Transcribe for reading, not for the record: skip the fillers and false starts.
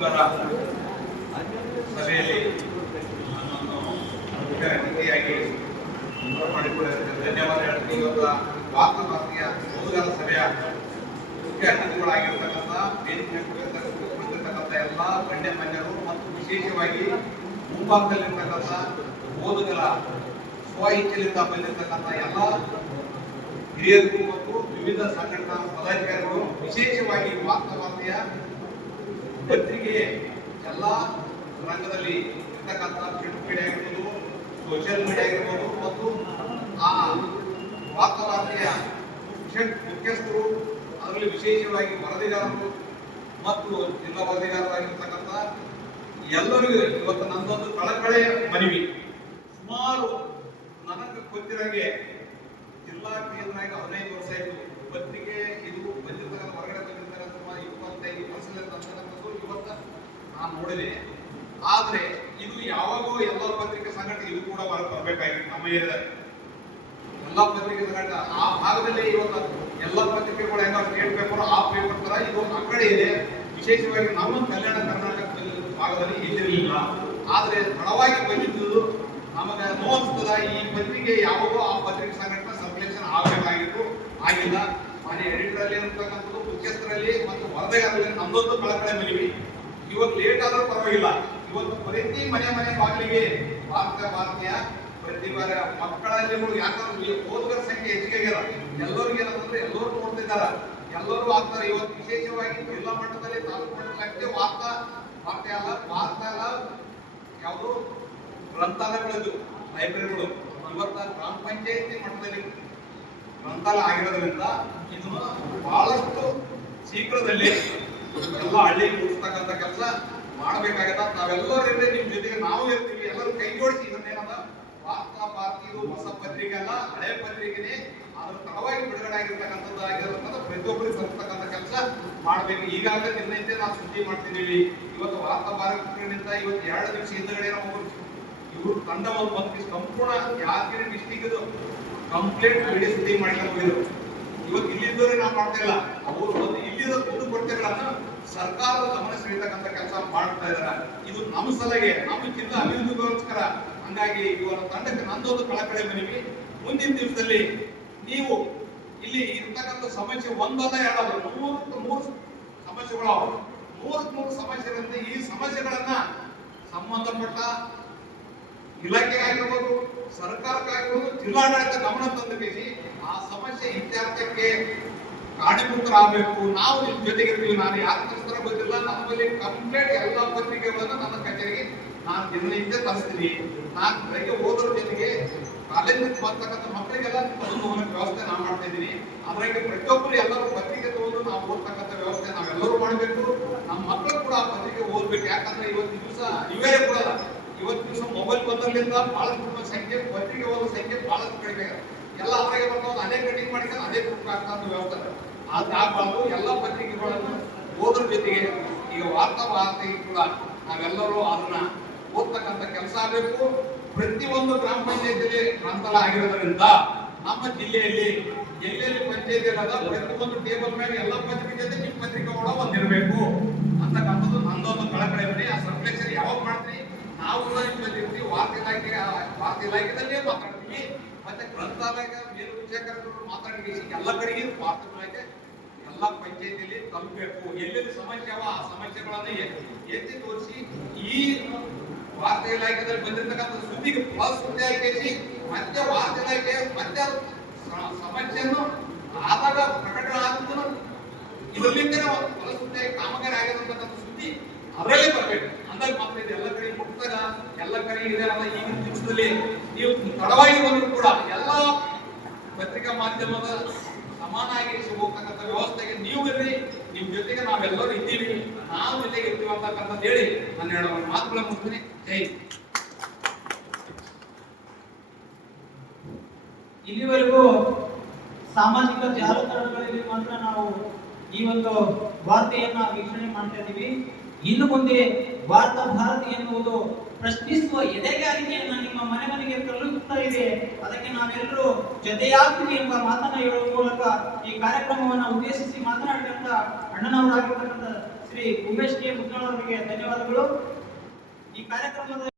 ಓದುಗರ ಸಭೆಯಲ್ಲಿ ನನ್ನನ್ನು ಮುಖ್ಯ ಅತಿಥಿಯಾಗಿ ಮಾಡಿಕೊಳ್ಳಲು ಧನ್ಯವಾದ ಹೇಳ್ತೀನಿ. ಇವತ್ತು ವಾರ್ತಾಭಾರತೀಯ ಓದುಗರ ಸಭೆಯ ಮುಖ್ಯ ಅತಿಥಿಗಳಾಗಿರ್ತಕ್ಕಂಥ ವೇದಿಕೆ ಕುಳಿತಿರ್ತಕ್ಕಂಥ ಎಲ್ಲ ಗಣ್ಯಮಾನ್ಯರು ಮತ್ತು ವಿಶೇಷವಾಗಿ ಮುಂಭಾಗದಲ್ಲಿರ್ತಕ್ಕಂಥ ಓದುಗರ ಸ್ವ ಇಚ್ಛೆಯಿಂದ ಬಂದಿರತಕ್ಕಂಥ ಎಲ್ಲ ಹಿರಿಯರು ಮತ್ತು ವಿವಿಧ ಸಂಘಟನಾ ಪದಾಧಿಕಾರಿಗಳು, ವಿಶೇಷವಾಗಿ ವಾರ್ತಾಭಾರತೀಯ ಪತ್ರಿಕೆ ಎಲ್ಲ ರಂಗದಲ್ಲಿ ಇರ್ತಕ್ಕಂಥ ಪ್ರಿಂಟ್ ಮೀಡಿಯಾ ಆಗಿರ್ಬೋದು, ಸೋಷಿಯಲ್ ಮೀಡಿಯಾ ಆಗಿರ್ಬೋದು ಮತ್ತು ಆ ವಾರ್ತಾಭಾರತೀಯ ಮುಖ್ಯಸ್ಥರು, ಅದರಲ್ಲಿ ವಿಶೇಷವಾಗಿ ವರದಿಗಾರರು ಮತ್ತು ಜಿಲ್ಲಾ ವರದಿಗಾರರಾಗಿರ್ತಕ್ಕಂಥ ಎಲ್ಲರಿಗೂ ಇವತ್ತು ನನ್ನೊಂದು ಕಳಕಳೆಯ ಮನವಿ. ಸುಮಾರು ನನಗೆ ಗೊತ್ತಿರೋಂಗೆ ಜಿಲ್ಲಾ ಕೇಂದ್ರವಾಗಿ 15 ವರ್ಷ ಆಯಿತು. ಪತ್ರಿಕೆ ಇದು ಬಂದಿರ್ತಕ್ಕಂಥ ಹೊರಗಡೆ ಬಂದಿರ್ತಕ್ಕಂಥ ಸುಮಾರು 25 ವರ್ಷದಿಂದ ಅಂತಕ್ಕಂಥದ್ದು ಇವತ್ತು ನಾನು ನೋಡಿದೆ. ಆದರೆ ಇದು ಯಾವಾಗೋ ಎಲ್ಲ ಪತ್ರಿಕೆ ಸಂಘಟನೆ ಇದು ಕೂಡ ಬರಬೇಕಾಗಿತ್ತು. ನಮ್ಮ ಏರಿಯಾದ ಎಲ್ಲ ಪತ್ರಿಕೆ ಸಂಘಟನೆ ಆ ಭಾಗದಲ್ಲಿ ಇವತ್ತು ಎಲ್ಲ ಪತ್ರಿಕೆಗಳು ಹೆಂಗ ಸ್ಟೇಟ್ ಪೇಪರ್ ಆ ಪೇಪರ್ ತರ ಇದು ಆ ಕಡೆ ಇದೆ. ವಿಶೇಷವಾಗಿ ನಮ್ಮ ಕಲ್ಯಾಣ ಕರ್ನಾಟಕ ಭಾಗದಲ್ಲಿ ಇಲ್ಲಿರಲಿಲ್ಲ. ಆದರೆ ತಡವಾಗಿ ಬಂದಿದ್ದು ನಮಗೆ ನೋವಿಸ್ತದ. ಈ ಪತ್ರಿಕೆ ಯಾವಾಗೋ ಆ ಪತ್ರಿಕೆ ಸಂಘಟನೆ ಸರ್ಕ್ಯುಲೇಷನ್ ಆಗಬೇಕಾಗಿತ್ತು, ಆಗಿಲ್ಲ. ಮನೆ ಎಡಿಟರ್ ಅಲ್ಲಿ ಇರತಕ್ಕಂಥದ್ದು, ಮುಖ್ಯಸ್ಥರಲ್ಲಿ ಮತ್ತು ವರದಿಗಾರರಲ್ಲಿ ನಮ್ಮದೊಂದು ಕಳಕಳೆ ಮನವಿ. ಇವತ್ತು ಲೇಟ್ ಆದ್ರೂ ಪರವಾಗಿಲ್ಲ. ಇವತ್ತು ಪ್ರತಿ ಮನೆ ಬಾಗಿಲಿಗೆ ಭಾರತೀಯ ಪ್ರತಿ ಬಾರಿ ಮಕ್ಕಳಲ್ಲಿ ಯಾಕಂದ್ರೆ ಓದುಗರ ಸಂಖ್ಯೆ ಹೆಚ್ಚಿಗೆ ಆಗ್ಯದ. ಎಲ್ಲರಿಗೂ ಏನಂತಂದ್ರೆ ಎಲ್ಲರೂ ನೋಡ್ತಿದ್ದಾರೆ, ಎಲ್ಲರೂ ಆಗ್ತಾರೆ. ಇವತ್ತು ವಿಶೇಷವಾಗಿ ಜಿಲ್ಲಾ ಮಟ್ಟದಲ್ಲಿ, ತಾಲೂಕು ಮಟ್ಟದಲ್ಲಿ ಅಷ್ಟೇ ವಾರ್ತಾ ಎಲ್ಲ ಯಾವುದು ಗ್ರಂಥಾಲಯಗಳಿದ್ದು ಲೈಬ್ರರಿಗಳು ಇವತ್ತ ಗ್ರಾಮ ಪಂಚಾಯತಿ ಮಟ್ಟದಲ್ಲಿ ಗ್ರಂಥಾಲಯ ಆಗಿರೋದ್ರಿಂದ ಇದನ್ನು ಬಹಳಷ್ಟು ಶೀಘ್ರದಲ್ಲಿ ಎಲ್ಲ ಹಳ್ಳಿ ಮುಗಿಸ್ತಕ್ಕಂಥ ಕೆಲಸ ಮಾಡಬೇಕಾಗತ್ತ. ನಾವೆಲ್ಲರೂ ನಿಮ್ ಜೊತೆಗೆ ನಾವು ಇರ್ತೀವಿ. ಎಲ್ಲರೂ ಕೈ ಜೋಡಿಸಿ ಇದನ್ನೇನದ ವಾರ್ತಾಭಾರತಿ ಇದು ಹೊಸ ಪತ್ರಿಕೆ ಅಲ್ಲ, ಹಳೆ ಪತ್ರಿಕೆನೇ. ಅದ್ರ ತಡವಾಗಿ ಬಿಡುಗಡೆ ಆಗಿರ್ತಕ್ಕಂಥದ್ದು ಆಗಿರೋದ್ರಿಂದ ಪ್ರತಿಯೊಬ್ಬರಿಗೆ ತರ್ತಕ್ಕಂಥ ಕೆಲಸ ಮಾಡಬೇಕು. ಈಗಾಗಲೇ ನಿರ್ಣಯಿತ ನಾವು ಸುದ್ದಿ ಮಾಡ್ತಿದ್ದೀವಿ. ಇವತ್ತು ವಾರ್ತಾಭಾರತಿನಿಂದ ಇವತ್ತು 2 ದಿವಸ ಹಿಂದಗಡೆ ನಾವು ಇವರು ತಂಡ ಒಂದು ಸಂಪೂರ್ಣ ಯಾದಗಿರಿ ಡಿಸ್ಟಿಕ್ ಇದು ಕಂಪ್ಲೀಟ್ ವಿಡಿಯೋ ಸುದ್ದಿ ಮಾಡಿಕೊಂಡು ಹೋಗಿದ್ರು. ಇವತ್ತು ಇಲ್ಲಿದ್ದವರೇ ನಾವು ಮಾಡ್ತಾ ಇಲ್ಲ, ಅವರು ಒಂದು ಇಲ್ಲಿದ್ದ ದುಡ್ಡು ಕೊಡ್ತೇಗಳನ್ನ ಸರ್ಕಾರದ ಗಮನ ಸೆಳೀತಕ್ಕಂಥ ಕೆಲಸ ಮಾಡ್ತಾ ಇದಾರೆ. ಇದು ನಮ್ಮ ಸಲಹೆ, ನಮ್ಮ ಜಿಲ್ಲಾ ಅಭಿವೃದ್ಧಿಗೋಸ್ಕರ. ಹಂಗಾಗಿ ಇವರ ತಂಡಕ್ಕೆ ನಂದೊಂದು ಕಳಕಳೆ ಮನವಿ. ಮುಂದಿನ ದಿವಸದಲ್ಲಿ ನೀವು ಇಲ್ಲಿ ಇರ್ತಕ್ಕಂಥ ಸಮಸ್ಯೆ ಒಂದಲ್ಲ ಎರಡಲ್ಲ, 3 ಸಮಸ್ಯೆಗಳು. 3 ಸಮಸ್ಯೆಗಳಿಂದ ಈ ಸಮಸ್ಯೆಗಳನ್ನ ಸಂಬಂಧಪಟ್ಟ ಇಲಾಖೆಗಾಗಿರ್ಬೋದು, ಸರ್ಕಾರಕ್ಕಾಗಿರ್ಬೋದು, ಜಿಲ್ಲಾಡಳಿತ ಗಮನ ತಂದು ಆ ಸಮಸ್ಯೆ ಇತ್ಯರ್ಥಕ್ಕೆ ಕಾರಣೀಭೂತರಾಗಬೇಕು. ನಾವು ನಿಮ್ ಜೊತೆಗಿರ್ತೀವಿ. ನಾನು ಯಾರು ತರಿಸ್ತಾರ ಗೊತ್ತಿಲ್ಲ. ನಮ್ಮಲ್ಲಿ ಕಂಪ್ಲೀಟ್ ಎಲ್ಲ ಪತ್ರಿಕೆಗಳನ್ನ ನನ್ನ ಕಚೇರಿಗೆ ನಾನು ದಿನನಿತ್ಯ ತರಿಸ್ತೀನಿ. ನಾನು ಬೆಳಗ್ಗೆ ಓದೋರ ಜೊತೆಗೆ ಕಾಲೇಜಿನಿಂದ ಬರ್ತಕ್ಕಂಥ ಮಕ್ಕಳಿಗೆಲ್ಲ ತಗೊಂಡು ಹೋಗೋ ವ್ಯವಸ್ಥೆ ನಾನು ಮಾಡ್ತಾ ಇದ್ದೀನಿ. ಅದ್ರಾಗೆ ಪ್ರತಿಯೊಬ್ಬರು ಎಲ್ಲರೂ ಪತ್ರಿಕೆ ತಗೊಂಡು ನಾವು ಓದ್ತಕ್ಕಂಥ ವ್ಯವಸ್ಥೆ ನಾವೆಲ್ಲರೂ ಮಾಡಬೇಕು. ನಮ್ಮ ಮಕ್ಕಳು ಕೂಡ ಆ ಪತ್ರಿಕೆ ಓದ್ಬೇಕು. ಯಾಕಂದ್ರೆ ಇವತ್ತಿನ ದಿವಸ ಇವೇ ಕೊಡಲ್ಲ. ಇವತ್ತು ದಿವಸ ಮೊಬೈಲ್ ಬಂದಲ್ಲಿಂದ ಬಹಳಷ್ಟು ಸಂಖ್ಯೆ ಪತ್ರಿಕೆ ಓದೋ ಸಂಖ್ಯೆ ಬಹಳಷ್ಟು ಕಡಿಮೆ. ಎಲ್ಲ ಅದ್ರಾಗೆ ಬರ್ತಾವ, ಅದೇ ಕಟಿಂಗ್ ಮಾಡಿಕೊಂಡು ಅದೇ ಗ್ರೂಪ್ ಆಗ್ತಕ್ಕಂಥ ವ್ಯವಸ್ಥೆ ಅದಾಗಬಾರ್ದು. ಎಲ್ಲ ಪತ್ರಿಕೆಗಳನ್ನು ಓದ್ರ ಜೊತೆಗೆ ಈಗ ವಾರ್ತಾಭಾರತಿ ಕೂಡ ನಾವೆಲ್ಲರೂ ಅದನ್ನ ಓದ್ತಕ್ಕಂಥ ಕೆಲಸ ಆಗಬೇಕು. ಪ್ರತಿಯೊಂದು ಗ್ರಾಮ ಪಂಚಾಯತಿಯಲ್ಲಿ ಗ್ರಂಥಾಲಯ ಆಗಿರೋದ್ರಿಂದ ನಮ್ಮ ಜಿಲ್ಲೆಯಲ್ಲಿ ಎಲ್ಲೆಲ್ಲಿ ಪಂಚಾಯತಿ ಇರೋದ ಪ್ರತಿಯೊಂದು ಟೇಬಲ್ ಮೇಲೆ ಎಲ್ಲ ಪತ್ರಿಕೆ ಜೊತೆ ನಿಮ್ಮ ಪತ್ರಿಕೆ ಕೂಡ ಒಂದಿರಬೇಕು ಅಂತಕ್ಕಂಥದ್ದು ನಂದೊಂದು ಕಳಕಳೆ ಮನೆ. ಆ ಸರ್ಕ್ಯುಲೇಷನ್ ಯಾವಾಗ ಮಾಡ್ತೀವಿ ನಾವು ಕೂಡ ನಿಮ್ಮ ಬಂದಿರ್ತೀವಿ. ವಾರ್ತಾ ಇಲಾಖೆದಲ್ಲೇ ಮಾತಾಡ್ತೀವಿ. ಮತ್ತೆ ಗ್ರಂಥಾಲಯ ಮೇಲ್ವಿಚಾರಕರು ಮಾತಾಡಿ ಎಲ್ಲ ಕಡೆಗೆ ವಾರ್ತಾ ಇಲಾಖೆ ಎಲ್ಲ ಪಂಚಾಯತಿಯಲ್ಲಿ ತಲುಪಬೇಕು. ಎಲ್ಲೆಲ್ಲಿ ಸಮಸ್ಯೆ ಅವ ಆ ಸಮಸ್ಯೆಗಳನ್ನ ಎತ್ತಿ ತೋರಿಸಿ ಈ ವಾರ್ತಾ ಇಲಾಖೆದಲ್ಲಿ ಬಂದಿರತಕ್ಕಂಥ ಸುದ್ದಿಗೆ ಪ್ಲಸ್ ಸುದ್ದಿ ಹಾಕಿ ಮತ್ತೆ ವಾರ್ತಾ ಇಲಾಖೆ ಮತ್ತೆ ಸಮಸ್ಯೆಯನ್ನು ಆದಾಗ ಪ್ರಕಟಣೆ ಆದ ಇದರಲ್ಲಿಂದ ಪ್ಲಸ್ ಸುದ್ದಿ ಕಾಮಗಾರಿ ಆಗಿರತಕ್ಕಂಥ ಸುದ್ದಿ ಅದರಲ್ಲೇ ಬರಬೇಕು. ಅಂದಾಗ ಮಾತ್ರ ಇದು ಎಲ್ಲ ಕಡೆ ಮುಟ್ಟಾಗ ಎಲ್ಲ ಕಡೆ ಇದೆ ಅಲ್ಲ. ಈಗಿನ ದಿವಸದಲ್ಲಿ ನೀವು ತಡವಾಗಿ ಬಂದರೂ ಕೂಡ ಎಲ್ಲ ಪತ್ರಿಕಾ ಮಾಧ್ಯಮದ ಸಮಾನಾಗಿ ಹೋಗ್ತಕ್ಕಂಥ ವ್ಯವಸ್ಥೆಗೆ ನೀವು ಇರ್ರಿ. ನಿಮ್ ಜೊತೆಗೆ ನಾವೆಲ್ಲರೂ ಇದ್ದೀವಿ, ನಾವು ಜೊತೆಗೆ ಇರ್ತೀವಿ ಅಂತಕ್ಕಂಥದ್ದು ಹೇಳಿ ನಾನು 2 ಮಾತುಗಳ ಮುಗಿಸ್ತೀನಿ. ಜೈ. ಇಲ್ಲಿವರೆಗೂ ಸಾಮಾಜಿಕ ಜಾಲತಾಣಗಳಲ್ಲಿ ಮಾತ್ರ ನಾವು ಈ ಒಂದು ವಾರ್ತೆಯನ್ನ ವೀಕ್ಷಣೆ ಮಾಡ್ತಾ ಇದ್ದೀವಿ. ಇನ್ನು ಮುಂದೆ ವಾರ್ತಾಭಾರತಿ ಎನ್ನುವುದು ಪ್ರಶ್ನಿಸುವ ಎದೆಗಾರಿಕೆಯನ್ನ ನಿಮ್ಮ ಮನೆ ಮನೆಗೆ ತಲುಪುತ್ತಾ ಇದೆ. ಅದಕ್ಕೆ ನಾವೆಲ್ಲರೂ ಜೊತೆಯಾಗ್ತೀವಿ ಎಂಬ ಮಾತನ್ನ ಹೇಳುವ ಮೂಲಕ ಈ ಕಾರ್ಯಕ್ರಮವನ್ನು ಉದ್ದೇಶಿಸಿ ಮಾತನಾಡಿದಂತ ಅಣ್ಣನವರಾಗಿರ್ತಕ್ಕಂಥ ಶ್ರೀ ಉಮೇಶ್ ಕೆ ಮುದ್ನಾಳ್ ಅವರಿಗೆ ಧನ್ಯವಾದಗಳು. ಈ ಕಾರ್ಯಕ್ರಮದ